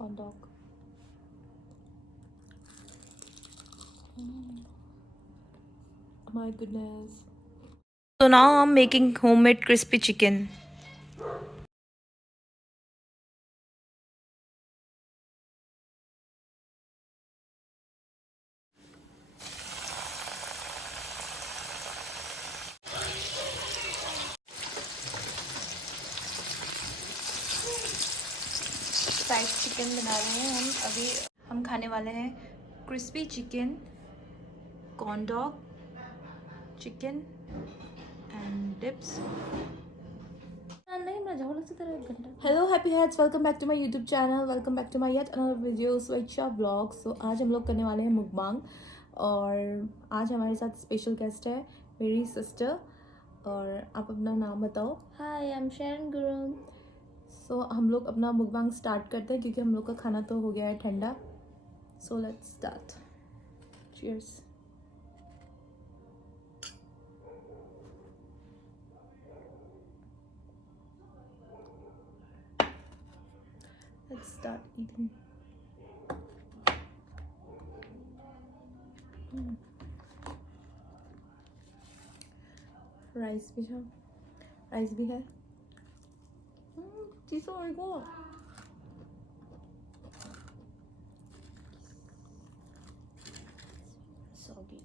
corn dog. My goodness. So now I'm making homemade crispy chicken. Fried chicken बना रहे हैं हम अभी। हम खाने वाले हैं crispy chicken, corn dog, chicken and dips. Hello happy hats, welcome back to my YouTube channel, welcome back to my yet another video Swechha blog. So आज हम लोग करने वाले हैं मुकबांग और आज हमारे साथ स्पेशल गेस्ट है मेरी सिस्टर। और आप अपना नाम बताओ। हाय, आई एम शरण गुरुम। सो हम लोग अपना मुकबांग स्टार्ट करते हैं क्योंकि हम लोग का खाना तो हो गया है ठंडा। So let's start. Cheers. Let's start eating. Rice भी है, राइस भी है। चीज़ और को सॉगी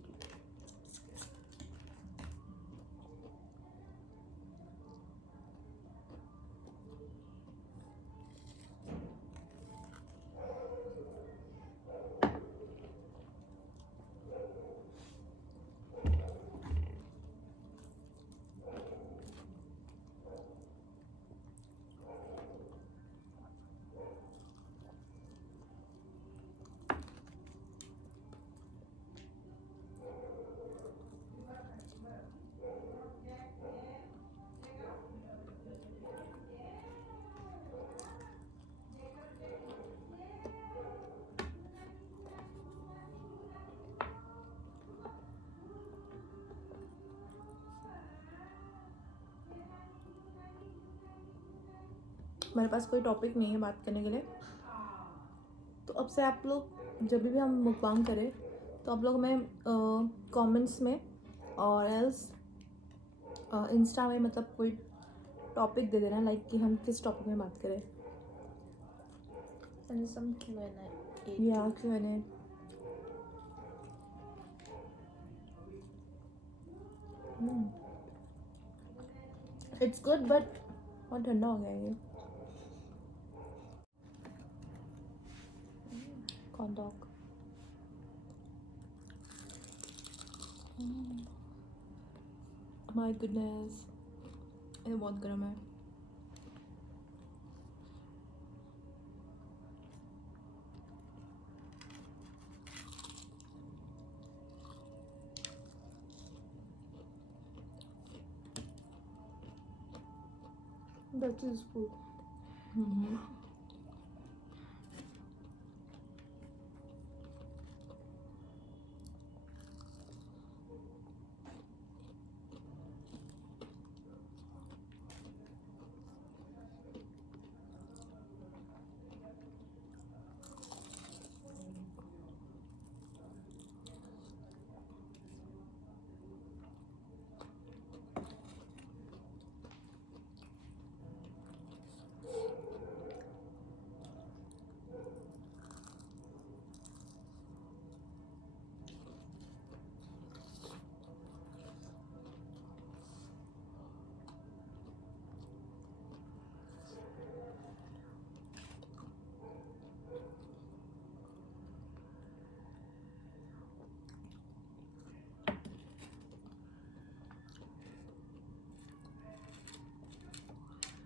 मेरे पास कोई टॉपिक नहीं है बात करने के लिए। तो अब से आप लोग जब भी हम मुकबांग करें तो आप लोग हमें कमेंट्स में और एल्स इंस्टा में मतलब कोई टॉपिक दे देना, लाइक कि हम किस टॉपिक में बात करें। and some Q&A. या Q&A। इट्स गुड बट बहुत ठंडा हो गया ये। Corn dog. माय गुडनेस, ये बहुत गर्म है। That is food.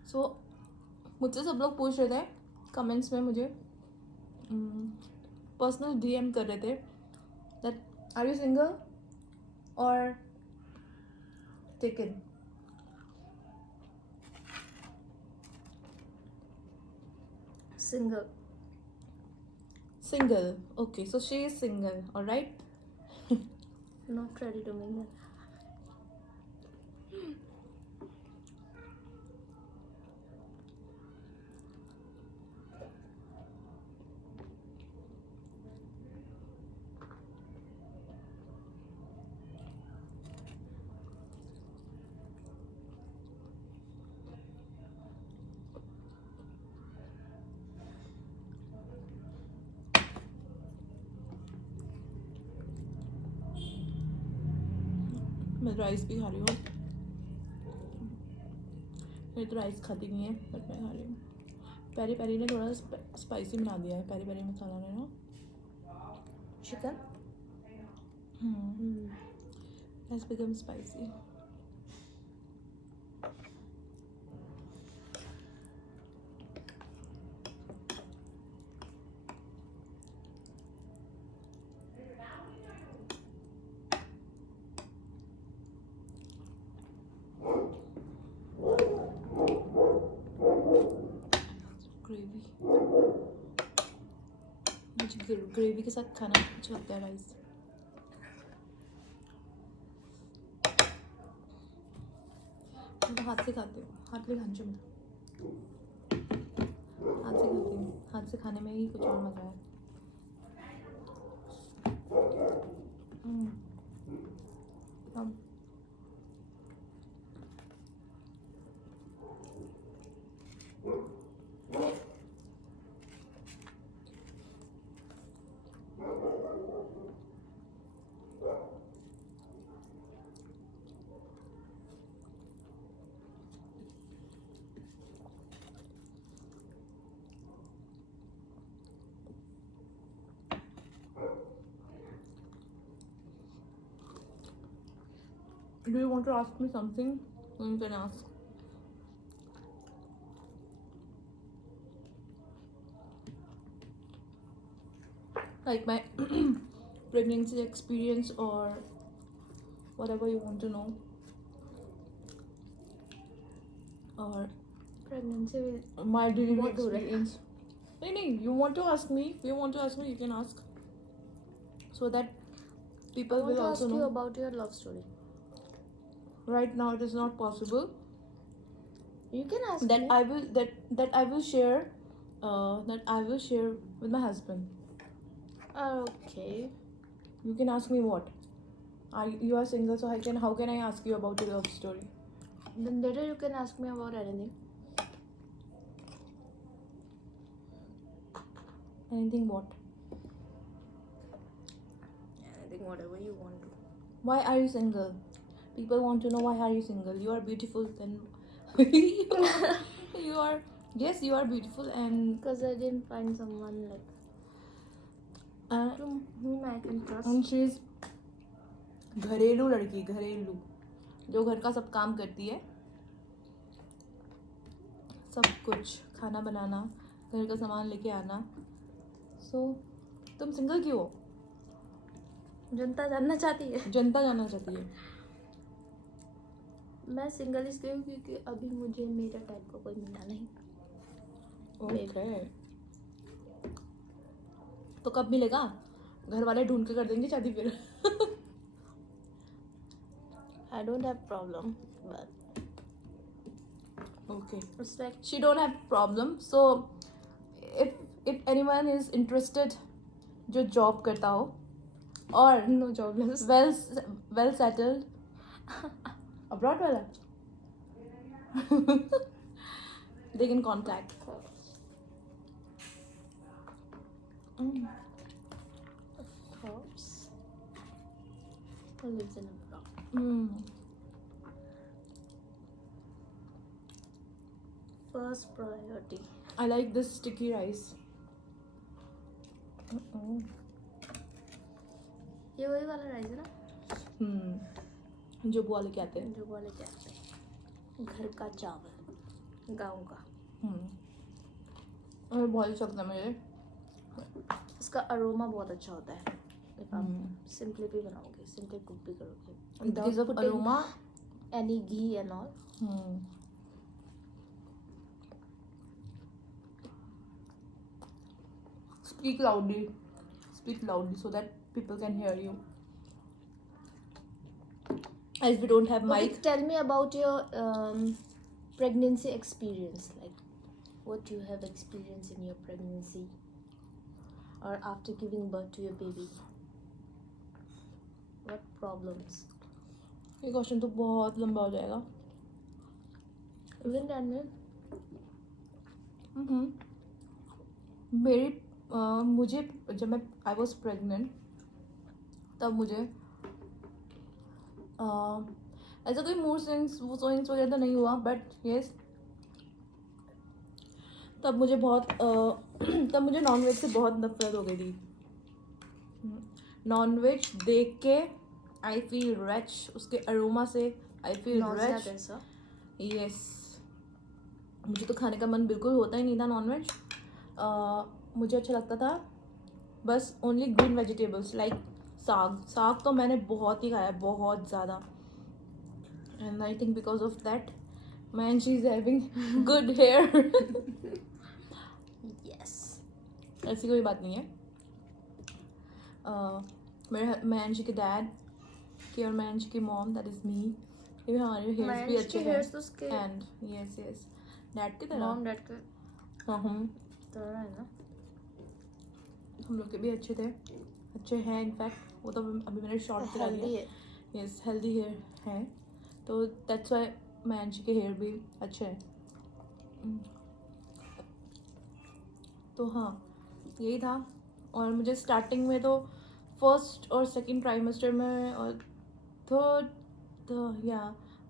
सो मुझसे सब लोग पूछ रहे थे कमेंट्स में, मुझे पर्सनल डीएम कर रहे थे दैट आर यू सिंगल और taken. Single. Single. Okay, so she is single, alright? Not ready to mingle. Rice भी खा रही हूँ। ये तो राइस खाती नहीं है बट मैं खा रही हूँ। पेरी पेरी ने थोड़ा स्पाइसी बना दिया है, पेरी पेरी मसाला ने ना Chicken? has become spicy. Gravy, मुझे ग्रेवी के साथ खाना अच्छा लगता है राइस। मैं तो हाथ से खाती हूँ, हाथ ले खांचे में हाथ से खाती हूँ, हाथ से खाने में ही कुछ और मज़ा है। अब do you want to ask me something? You can ask. Like my pregnancy experience or whatever you want to know. Or Pregnancy with my delivery What do they- experience. No, you want to ask me? If you want to ask me, you can ask. So that people I want will to also ask you know. about your love story. Right now, it is not possible. You can ask That me. I will that I will share. That I will share with my husband. Okay. You can ask me what. You are single, so how can I ask you about your love story? Then later you can ask me about anything. Anything what? Anything, whatever you want to. Why are you single? People want to know why are you single. You are beautiful. Then you are yes, you are beautiful and Because I didn't find someone like to whom I can trust. and she is घरेलू लड़की, घरेलू जो घर का सब काम करती है, सब कुछ खाना बनाना, घर का सामान लेके आना. So तुम सिंगल क्यों हो? जनता जानना चाहती है. जनता जानना चाहती है. मैं सिंगल इसलिए हूँ क्योंकि अभी मुझे मेरा टाइप का कोई मिला नहीं. ओके. तो कब मिलेगा? घर वाले ढूंढ के कर देंगे शादी फिर. I don't have problem, but Okay. it's like She don't have problem. So if anyone is interested, जो जॉब करता हो और no jobless. well settled abroad वाला they can contact. Of course. Who lives in abroad? First priority. I like this sticky rice. ये वही वाला राइस है ना जो बुआ लेके आते हैं. जो बोले जाते हैं घर का चावल गाँव का. और बहुत अच्छा लगता है मुझे. इसका अरोमा बहुत अच्छा होता है. If आप सिंपली भी बनाओगे, सिंपली कुक भी करोगे, Because of aroma. any ghee and all. Speak loudly so that people can hear you. As we don't have Okay, mic. tell me about your pregnancy experience, like what you have experienced in your pregnancy or after giving birth to your baby. What problems? ये क्वेश्चन तो बहुत लंबा हो जाएगा. Even then, मुझे जब मैं I was pregnant तब मुझे ऐसा कोई मूड स्विंग्स वगैरह तो नहीं हुआ, बट यस तब मुझे तब मुझे नॉनवेज से बहुत नफरत हो गई थी। नॉनवेज देख के आई फील रच, उसके अरोमा से आई फील नाउज़िया रच। जैसा। यस, मुझे तो खाने का मन बिल्कुल होता ही नहीं था नॉनवेज। मुझे अच्छा लगता था बस ओनली ग्रीन वेजिटेबल्स लाइक साग तो मैंने बहुत ही खाया, बहुत ज़्यादा। And I think because of that man she is having good hair. Yes. ऐसी कोई बात नहीं है। मेरे मैंशी के डैड की और मैंशी की मॉम, दैट इज मी, ये हमारे हेयर्स भी अच्छे हैं। तो उसके एंड यस यस डैड की तरह। मॉम डैड के हाँ तरह है ना। हम लोग के भी अच्छे थे, अच्छे हैं इनफैक्ट। वो तो अभी मैंने शॉर्ट करा हेल्दी लिया। है। यस हेल्दी हेयर है, तो दैट्स वाई मैंशी के हेयर भी अच्छे हैं। तो हाँ यही था। और मुझे स्टार्टिंग में तो फर्स्ट और सेकंड ट्राइमेस्टर में और थर्ड या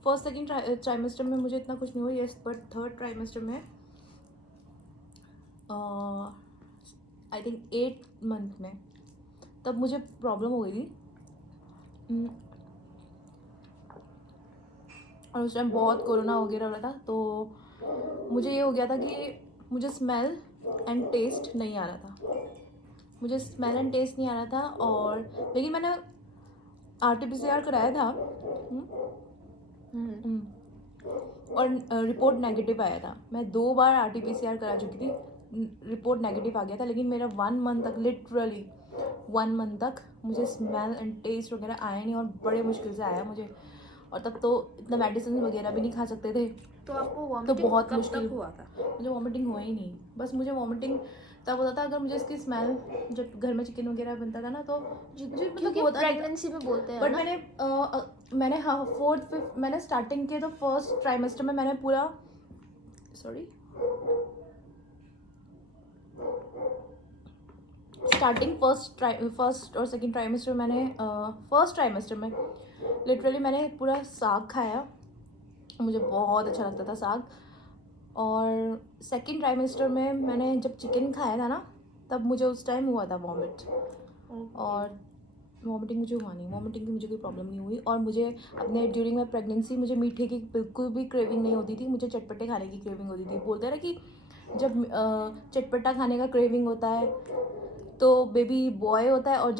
फर्स्ट सेकंड ट्राइमेस्टर में मुझे इतना कुछ नहीं हुआ। यस, बट थर्ड ट्राइमेस्टर में आई थिंक 8 मंथ में तब मुझे प्रॉब्लम हो गई थी। और उस टाइम बहुत कोरोना वगैरह हो रहा था, तो मुझे ये हो गया था कि मुझे स्मेल एंड टेस्ट नहीं आ रहा था। मुझे स्मेल एंड टेस्ट नहीं आ रहा था। और लेकिन मैंने RT-PCR कराया था। और रिपोर्ट नेगेटिव आया था। मैं 2 बार RT-PCR करा चुकी थी, रिपोर्ट नेगेटिव आ गया था। लेकिन मेरा 1 मंथ तक, लिटरली 1 मंथ तक मुझे स्मेल एंड टेस्ट वगैरह आया नहीं, और बड़े मुश्किल से आया मुझे। और तब तो इतना मेडिसिन वगैरह भी नहीं खा सकते थे, तो आपको तो वॉमिटिंग बहुत कब मुश्किल तक हुआ था? मुझे वॉमिटिंग हुआ ही नहीं। बस मुझे वॉमिटिंग तब होता था अगर मुझे इसकी स्मेल, जब घर में चिकन वगैरह बनता था ना, तो मुझे मतलब क्योंकि होता नहीं था। प्रेगनेंसी में बोलते हैं बट ना। मैंने हाँ 4th 5th मैंने स्टार्टिंग के तो फर्स्ट ट्राइमेस्टर में मैंने पूरा स्टार्टिंग फर्स्ट और सेकंड ट्राइमेस्टर मैंने फर्स्ट ट्राइमेस्टर में लिटरली मैंने पूरा साग खाया, मुझे बहुत अच्छा लगता था साग। और सेकंड ट्राइमेस्टर में मैंने जब चिकन खाया था ना, तब मुझे उस टाइम हुआ था वॉमिट। और वॉमिटिंग मुझे हुआ नहीं, वॉमिटिंग की मुझे कोई प्रॉब्लम नहीं हुई। और मुझे अपने ड्यूरिंग माई प्रेगनेंसी मुझे मीठे की बिल्कुल भी क्रेविंग नहीं होती थी, मुझे चटपटे खाने की क्रेविंग होती थी। बोलते हैं ना कि जब चटपटा खाने का क्रेविंग होता है तो बेबी बॉय होता है, और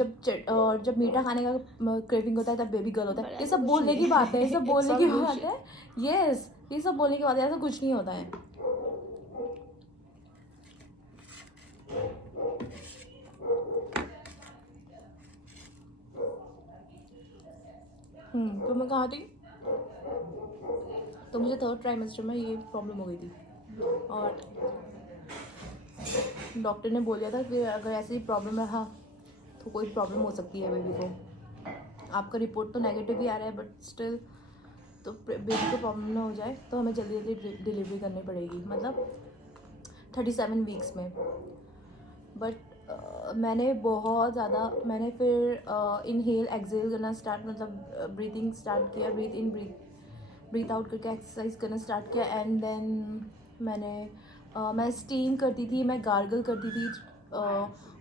जब मीठा खाने का क्रेविंग होता है तब बेबी गर्ल होता है। ये सब बोलने की बात है, ये सब बोलने की बात है। यस, ये सब बोलने की बात है, ऐसा कुछ नहीं होता है। तो मैं कहाँ थी, तो मुझे थर्ड ट्राइमेस्टर में ये प्रॉब्लम हो गई थी। और डॉक्टर ने बोल दिया था कि अगर ऐसी प्रॉब्लम रहा तो कोई प्रॉब्लम हो सकती है बेबी को। आपका रिपोर्ट तो नेगेटिव ही आ रहा है, बट स्टिल तो बेबी को प्रॉब्लम ना हो जाए तो हमें जल्दी जल्दी डिलीवरी करनी पड़ेगी, मतलब 37 वीक्स में। बट मैंने बहुत ज़्यादा मैंने फिर इनहेल एक्सेल करना स्टार्ट, मतलब ब्रीथिंग स्टार्ट किया, ब्रीथ इन ब्रीथ आउट करके एक्सरसाइज करना स्टार्ट किया। एंड देन मैं स्टीम करती थी, मैं गार्गल करती थी।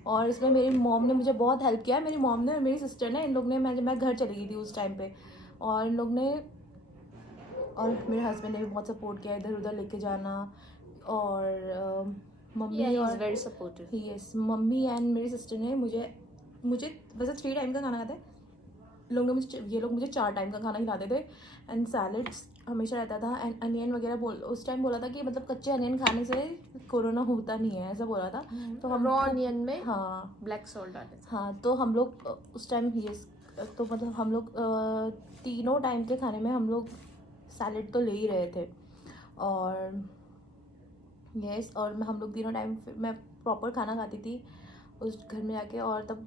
और इसमें मेरी मॉम ने मुझे बहुत हेल्प किया। मेरी मॉम ने और मेरी सिस्टर ने, इन लोग ने, मैं घर चली गई थी उस टाइम पे, और इन लोग ने और मेरे हस्बैंड ने भी बहुत सपोर्ट किया, इधर उधर लेके जाना। और मम्मी और very supportive. Yes, mummy and मेरी सिस्टर ने मुझे वैसे 3 टाइम का खाना खाते हैं ये लोग मुझे 4 टाइम का खाना खिलाते थे। एंड सैलड्स हमेशा रहता था, एंड अनियन वगैरह उस टाइम बोला था कि मतलब कच्चे अनियन खाने से कोरोना होता नहीं है, ऐसा बोला था। तो हम रॉ अनियन में हाँ ब्लैक सॉल्ट डालते थे। हाँ, तो हम लोग उस टाइम तो मतलब हम लोग तीनों टाइम के खाने में हम लोग सैलड तो ले ही रहे थे। और यस, और हम लोग तीनों टाइम मैं प्रॉपर खाना खाती थी उस घर में जाके। और तब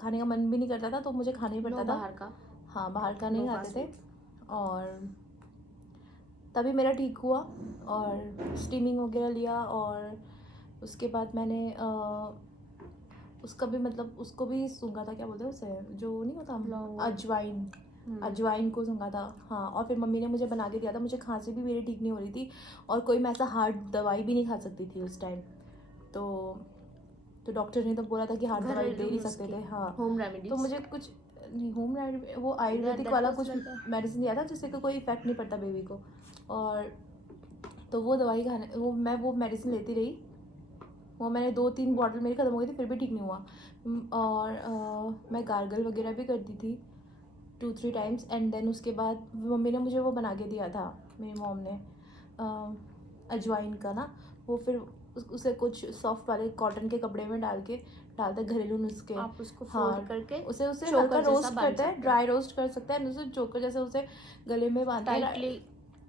खाने का मन भी नहीं करता था, तो मुझे खाना ही पड़ता था बाहर का। हाँ, बाहर का नहीं No खाते fast थे। और तभी मेरा ठीक हुआ, और स्टीमिंग वगैरह लिया। और उसके बाद मैंने उसका भी मतलब उसको भी सूंघा था, क्या बोलते हैं उसे, जो नहीं होता लौंग। अजवाइन, अजवाइन को संगा था। हाँ, और फिर मम्मी ने मुझे बना के दिया था। मुझे खांसी भी मेरी ठीक नहीं हो रही थी और कोई मैं ऐसा हार्ड दवाई भी नहीं खा सकती थी उस टाइम। तो डॉक्टर ने तो बोला था कि हार्ड दवाई दे नहीं सकते थे। हाँ, होम रेमेडीज। तो मुझे कुछ होम रेमेडी, वो आयुर्वेदिक वाला कुछ मेडिसिन दिया था जिससे कोई इफेक्ट नहीं पड़ता बेबी को। और तो वो दवाई खाने मैं वो मेडिसिन लेती रही। वो मैंने 2-3 बॉटल मेरी ख़त्म हो गई थी, फिर भी ठीक नहीं हुआ। और मैं गार्गल वगैरह भी करती थी 2-3 टाइम्स। एंड देन उसके बाद मम्मी ने मुझे वो बना के दिया था, मेरी मॉम ने, अजवाइन का ना, वो फिर उसे कुछ सॉफ्ट वाले कॉटन के कपड़े में डालते घरेलू नुस्खे। आप उसको हाँ, फोल्ड करके उसे चोकर हल्का जैसा रोस्ट बांध करते हैं, सकते ड्राई रोस्ट कर सकते हैं, उसे चोकर जैसे उसे गले में बांधते हैं टाइटली।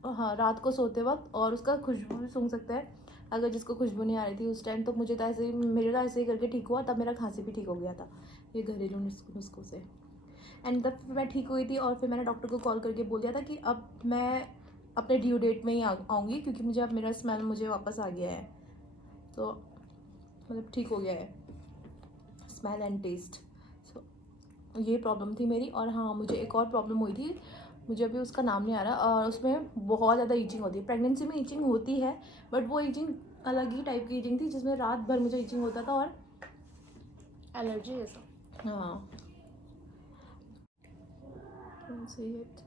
हाँ, रात को सोते वक्त। और उसका खुशबू भी सूंघ सकते हैं अगर जिसको खुशबू नहीं आ रही थी उस टाइम। तो मुझे तो ऐसे ही, मेरे तो ऐसे ही करके ठीक हुआ, तब मेरा खांसी भी ठीक हो गया था ये घरेलू नुस्खों से। एंड तब मैं ठीक हुई थी और फिर मैंने डॉक्टर को कॉल करके बोल दिया था कि अब मैं अपने ड्यू डेट में ही आऊँगी, क्योंकि मुझे अब मेरा स्मेल मुझे वापस आ गया है। तो मतलब ठीक हो गया है स्मेल एंड टेस्ट। सो ये प्रॉब्लम थी मेरी। और हाँ, मुझे एक और प्रॉब्लम हुई थी, मुझे अभी उसका नाम नहीं आ रहा, और उसमें बहुत ज़्यादा ईचिंग होती है। प्रेगनेंसी में ईचिंग होती है, बट वो ईचिंग अलग ही टाइप की ईचिंग थी, जिसमें रात भर मुझे ईचिंग होता था और एलर्जी जैसा। हाँ, see it.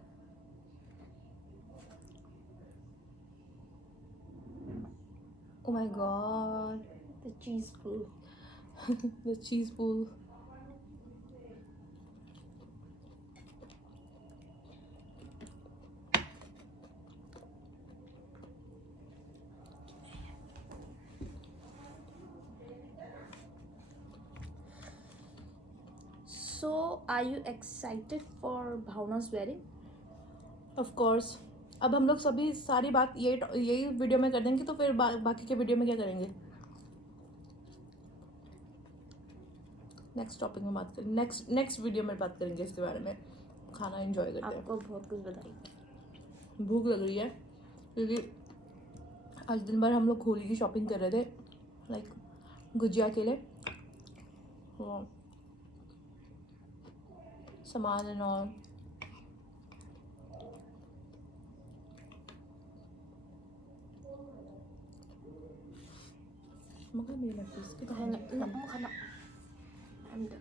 Oh my god, The cheese pool. the cheese pool. So, are you excited for Bhavna's wedding? Of course. अब हम लोग सभी सारी बात यही वीडियो में कर देंगे, तो फिर बाकी के वीडियो में क्या करेंगे? नेक्स्ट टॉपिक में बात करेंगे, नेक्स्ट वीडियो में बात करेंगे इसके बारे में। खाना एंजॉय करते हैं। आपको बहुत कुछ बताएंगे। भूख लग रही है क्योंकि आज दिन भर हम लोग होली की शॉपिंग कर रहे थे, लाइक गुजिया के लिए सामान एंड ऑल। मगर मेरी लगती है इसकी खाना। I'm done.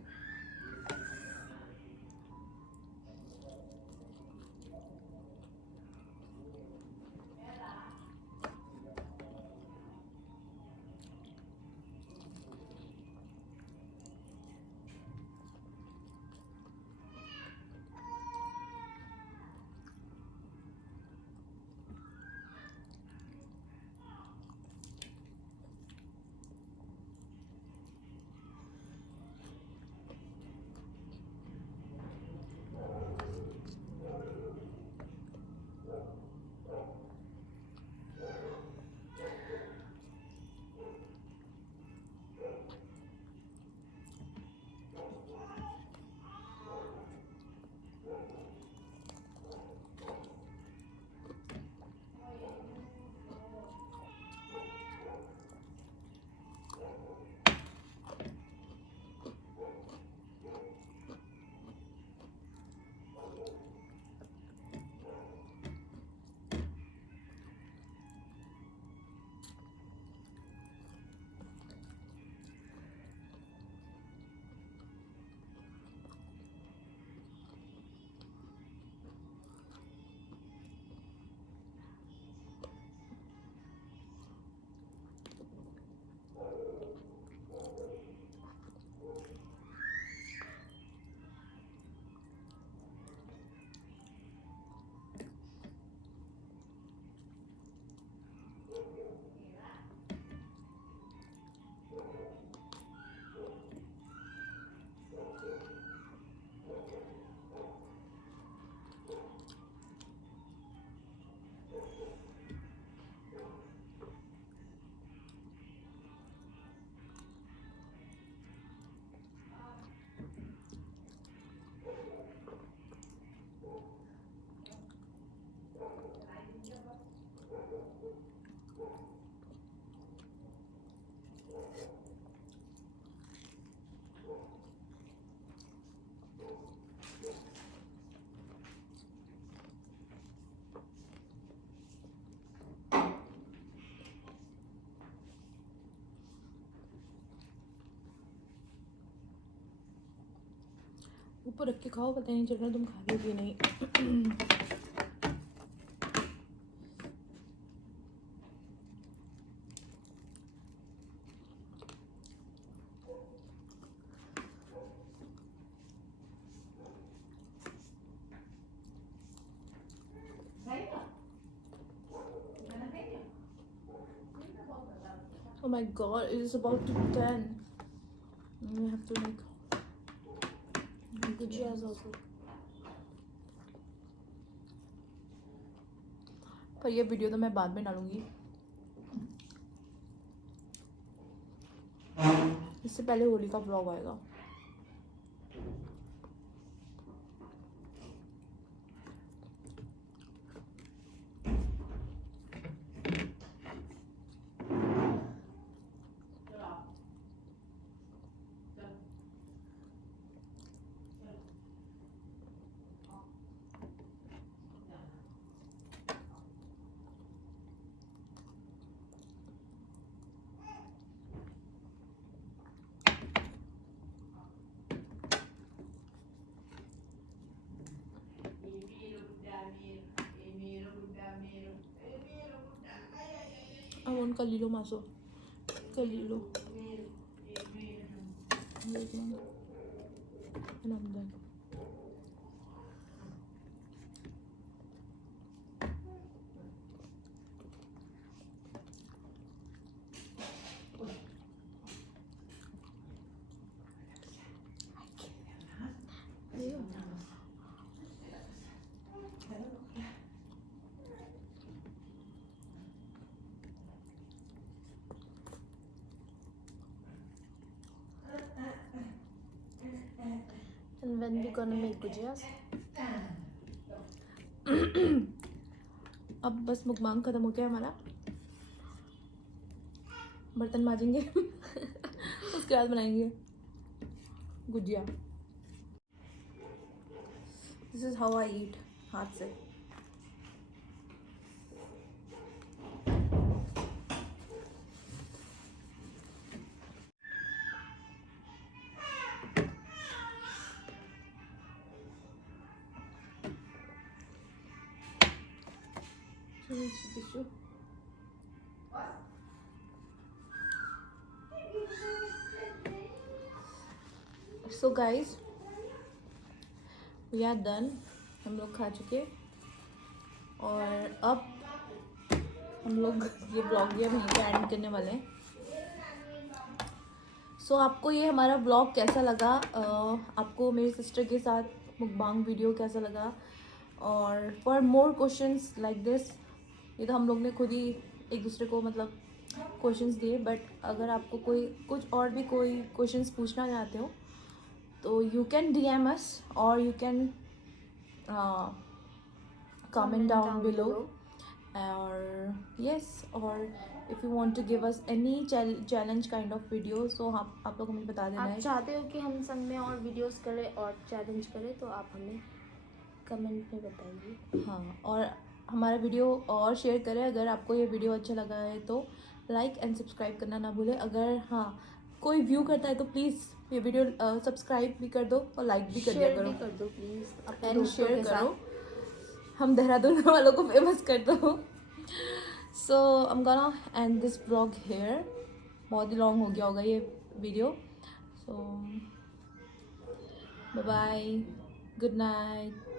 ऊपर रख के खाओ, पता नहीं चल रहा तुम खा रही हो कि नहीं। Oh my god, it is about to be 10. We have to make Gujias also. पर ये वीडियो तो मैं बाद में डालूंगी, इससे पहले होली का व्लॉग आएगा। अब उनका लीलो मासो का लीलो And when we gonna make gujias? अब बस मुकबांग खत्म हो गया हमारा, बर्तन माजेंगे उसके बाद बनाएंगे gujiya. This is how I eat, हाथ से। So guys we are done, हम लोग खा चुके और अब हम लोग ये ब्लॉग भी वहीं पे एंड करने वाले हैं। सो आपको ये हमारा ब्लॉग कैसा लगा, आपको मेरी सिस्टर के साथ मुकबांग वीडियो कैसा लगा, और for more questions like this, ये तो हम लोग ने खुद ही एक दूसरे को मतलब क्वेश्चंस दिए, बट अगर आपको कोई कुछ और भी कोई क्वेश्चंस पूछना चाहते हो तो यू कैन DM अस और you can comment down below, और yes, और if you want to give us any challenge kind of video, so आप लोग हमें बता देना आप है। चाहते हो कि हम संग में और वीडियोस करें और चैलेंज करें तो आप हमें कमेंट में बताइए। हाँ, और हमारा वीडियो और शेयर करें। अगर आपको ये वीडियो अच्छा लगा है तो लाइक एंड सब्सक्राइब करना ना भूलें। अगर हाँ कोई व्यू करता है तो प्लीज़ ये वीडियो सब्सक्राइब भी कर दो और लाइक भी कर दिया शेयर करो, भी कर दो प्लीज एंड शेयर करो, हम देहरादून वालों को फेमस कर दो। So I am gonna end this blog here, बहुत ही लॉन्ग हो गया होगा ये video. So bye bye, good night.